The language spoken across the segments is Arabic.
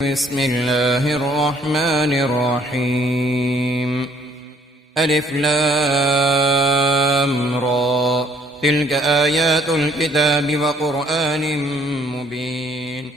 بسم الله الرحمن الرحيم. ألف لام را، تلك آيات الكتاب وقرآن مبين.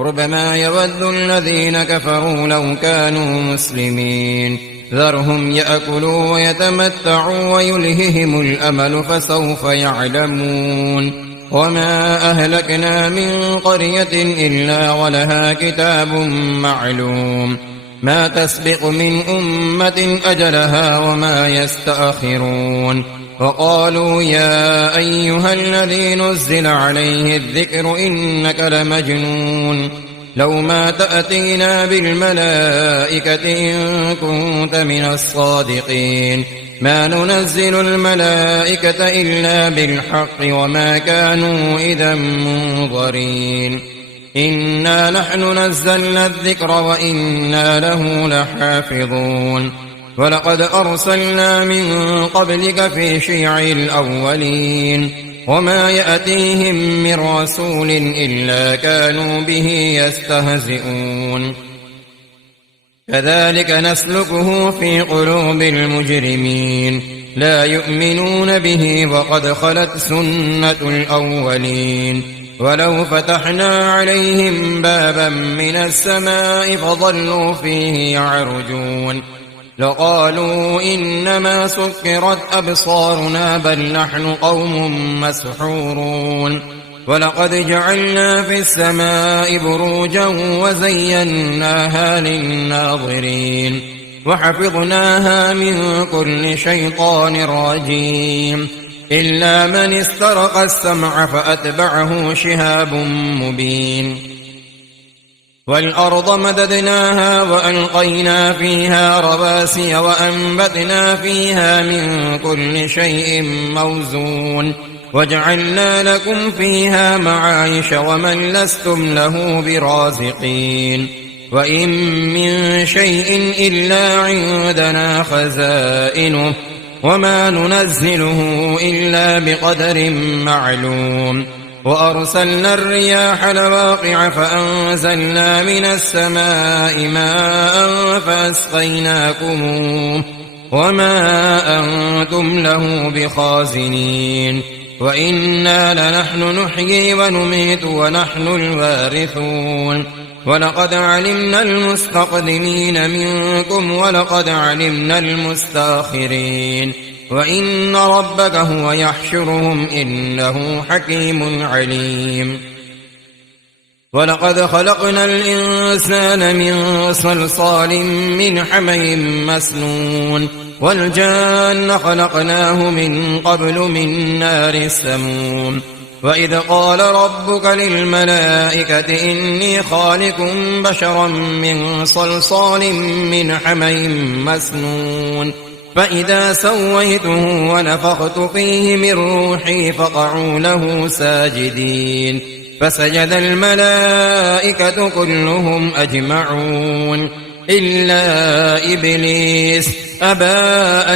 ربما يود الذين كفروا لو كانوا مسلمين، ذرهم يأكلوا ويتمتعوا ويلههم الأمل فسوف يعلمون. وما أهلكنا من قرية إلا ولها كتاب معلوم، ما تسبق من أمة أجلها وما يستأخرون. وقالوا يا أيها الذي نزل عليه الذكر إنك لمجنون، لو ما تأتينا بالملائكة إن كنت من الصادقين، ما ننزل الملائكة إلا بالحق وما كانوا إذا منظرين. إنا نحن نزلنا الذكر وإنا له لحافظون. ولقد أرسلنا من قبلك في شيع الأولين، وما يأتيهم من رسول إلا كانوا به يستهزئون. كذلك نسلكه في قلوب المجرمين، لا يؤمنون به وقد خلت سنة الأولين. ولو فتحنا عليهم بابا من السماء فظلوا فيه يعرجون لقالوا إنما سكرت أبصارنا بل نحن قوم مسحورون. ولقد جعلنا في السماء بروجا وزيناها للناظرين، وحفظناها من كل شيطان رجيم، إلا من استرق السمع فأتبعه شهاب مبين. والأرض مددناها وألقينا فيها رواسي وأنبتنا فيها من كل شيء موزون، وجعلنا لكم فيها معايش ومن لستم له برازقين. وإن من شيء إلا عندنا خزائنه وما ننزله إلا بقدر معلوم. وأرسلنا الرياح لواقع فأنزلنا من السماء ماء فأسقيناكموه وما أنتم له بخازنين. وإنا لنحن نحيي ونميت ونحن الوارثون. ولقد علمنا المستقدمين منكم ولقد علمنا المستأخرين، وإن ربك هو يحشرهم إنه حكيم عليم. ولقد خلقنا الإنسان من صلصال من حمإ مسنون، والجان خلقناه من قبل من نار السموم. وإذ قال ربك للملائكة إني خالق بشرا من صلصال من حمإ مسنون، فإذا سويته ونفخت فيه من روحي فقعوا له ساجدين، فسجد الملائكة كلهم أجمعون إلا إبليس أبى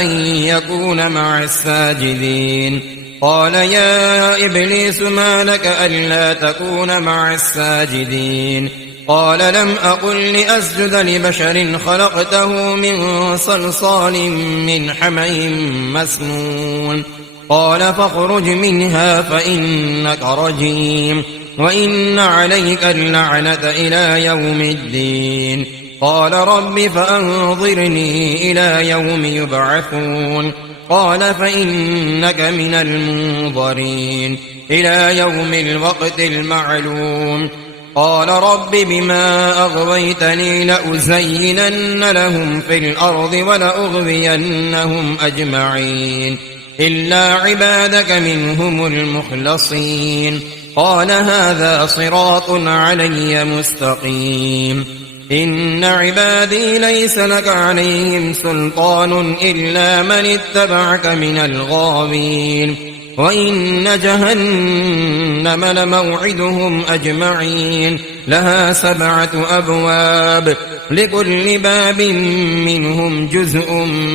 أن يكون مع الساجدين. قال يا إبليس ما لك ألا تكون مع الساجدين؟ قال لم أقل لأسجد لبشر خلقته من صلصال من حمإ مسنون. قال فاخرج منها فإنك رجيم وإن عليك اللعنة إلى يوم الدين. قال رب فأنظرني إلى يوم يبعثون. قال فإنك من المنظرين إلى يوم الوقت المعلوم. قال رب بما أغويتني لأزينن لهم في الأرض ولأغوينهم أجمعين إلا عبادك منهم المخلصين. قال هذا صراط علي مستقيم. إن عبادي ليس لك عليهم سلطان إلا من اتبعك من الغاوين. وإن جهنم لموعدهم أجمعين لها 7 أبواب لكل باب منهم جزء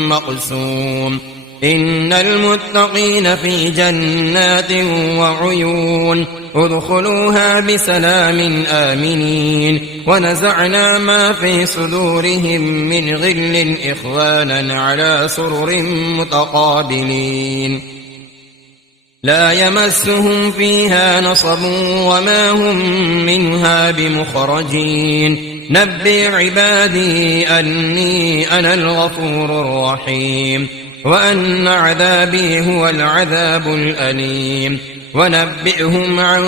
مقسوم. إن المتقين في جنات وعيون ادخلوها بسلام آمنين ونزعنا ما في صدورهم من غل إخوانا على سرر متقابلين لا يمسهم فيها نصب وما هم منها بمخرجين نبئ عبادي أني أنا الغفور الرحيم وأن عذابي هو العذاب الأليم ونبئهم عن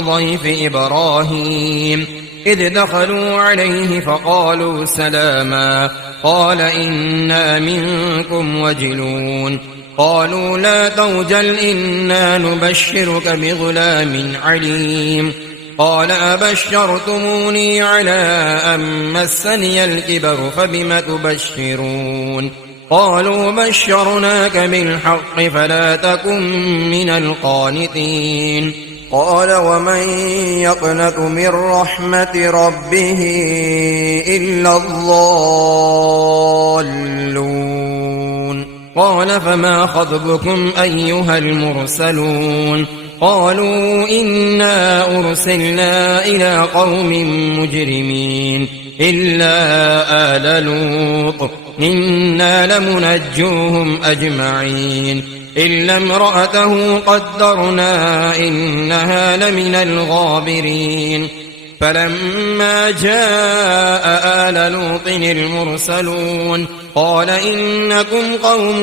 ضيف إبراهيم إذ دخلوا عليه فقالوا سلاما قال إنا منكم وجلون قالوا لا توجل إنا نبشرك بغلام عليم قال أبشرتموني على أن مسني الكبر فبم تبشرون قالوا بشرناك بالحق فلا تكن من القانطين قال ومن يقنط من رحمة ربه إلا الضالون قال فما خطبكم أيها المرسلون قالوا إنا أرسلنا إلى قوم مجرمين إلا آل لوط إنا لمنجوهم أجمعين إلا امرأته قدرنا إنها لمن الغابرين فلما جاء آل لوط المرسلون قال إنكم قوم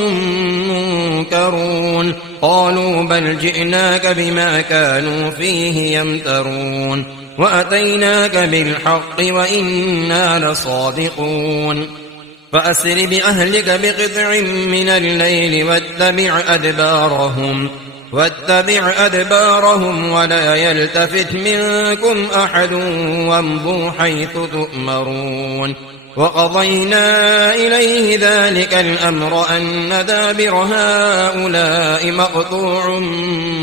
منكرون قالوا بل جئناك بما كانوا فيه يمترون وأتيناك بالحق وإنا لصادقون فأسر بأهلك بقطع من الليل واتبع أدبارهم ولا يلتفت منكم أحد وامضوا حيث تؤمرون وقضينا إليه ذلك الأمر أن دابر هؤلاء مقطوع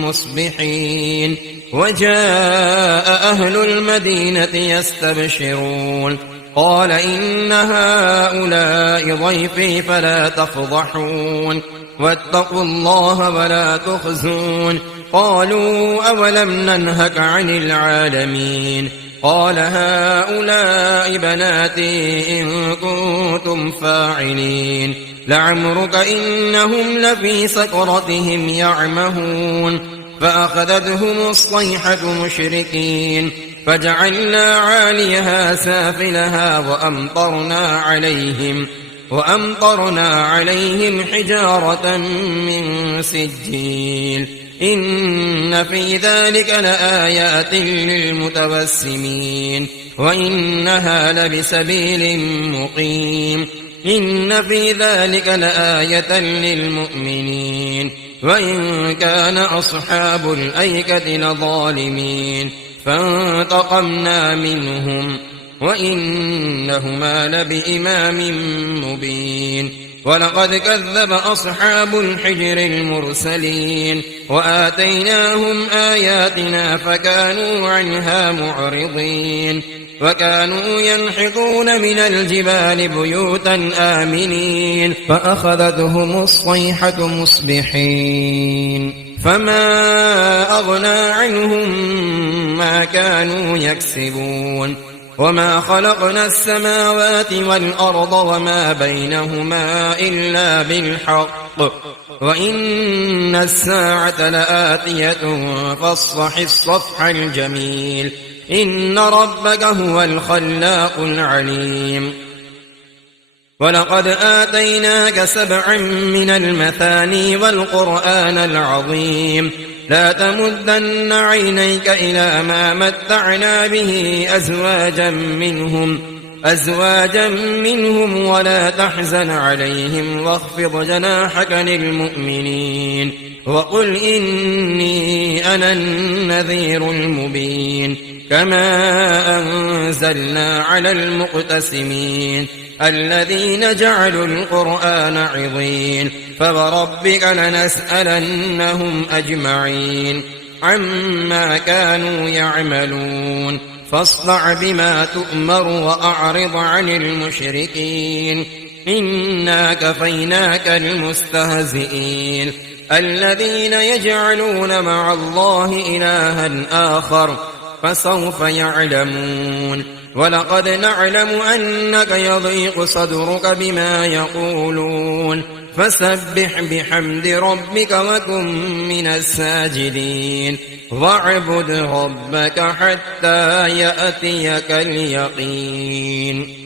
مصبحين وجاء أهل المدينة يستبشرون قال إن هؤلاء ضيفي فلا تفضحون واتقوا الله ولا تخزون قالوا أولم ننهك عن العالمين قال هؤلاء بناتي إن كنتم فاعلين لعمرك إنهم لفي سكرتهم يعمهون فأخذتهم الصيحة مشركين فجعلنا عاليها سافلها وأمطرنا عليهم حجارة من سجيل إن في ذلك لآيات للمتوسمين وإنها لبسبيل مقيم إن في ذلك لآية للمؤمنين وإن كان أصحاب الأيكة لظالمين فانتقمنا منهم وإنهما لبإمام مبين ولقد كذب أصحاب الحجر المرسلين وآتيناهم آياتنا فكانوا عنها معرضين وكانوا ينحطون من الجبال بيوتا آمنين فأخذتهم الصيحة مصبحين فما أغنى عنهم ما كانوا يكسبون وما خلقنا السماوات والأرض وما بينهما إلا بالحق وإن الساعة لآتية فاصفح الصفح الجميل إن ربك هو الخلاق العليم ولقد آتيناك 7 من المثاني والقرآن العظيم لا تمدن عينيك إلى ما متعنا به أزواجا منهم ولا تحزن عليهم واخفض جناحك للمؤمنين وقل إني أنا النذير المبين كما أنزلنا على المقتسمين الذين جعلوا القرآن عضين فوربك لنسألنهم أجمعين عما كانوا يعملون فاصدع بما تؤمر وأعرض عن المشركين إنا كفيناك المستهزئين الذين يجعلون مع الله إلها آخر فسوف يعلمون ولقد نعلم أنك يضيق صدرك بما يقولون فسبح بحمد ربك وكن من الساجدين واعبد ربك حتى يأتيك اليقين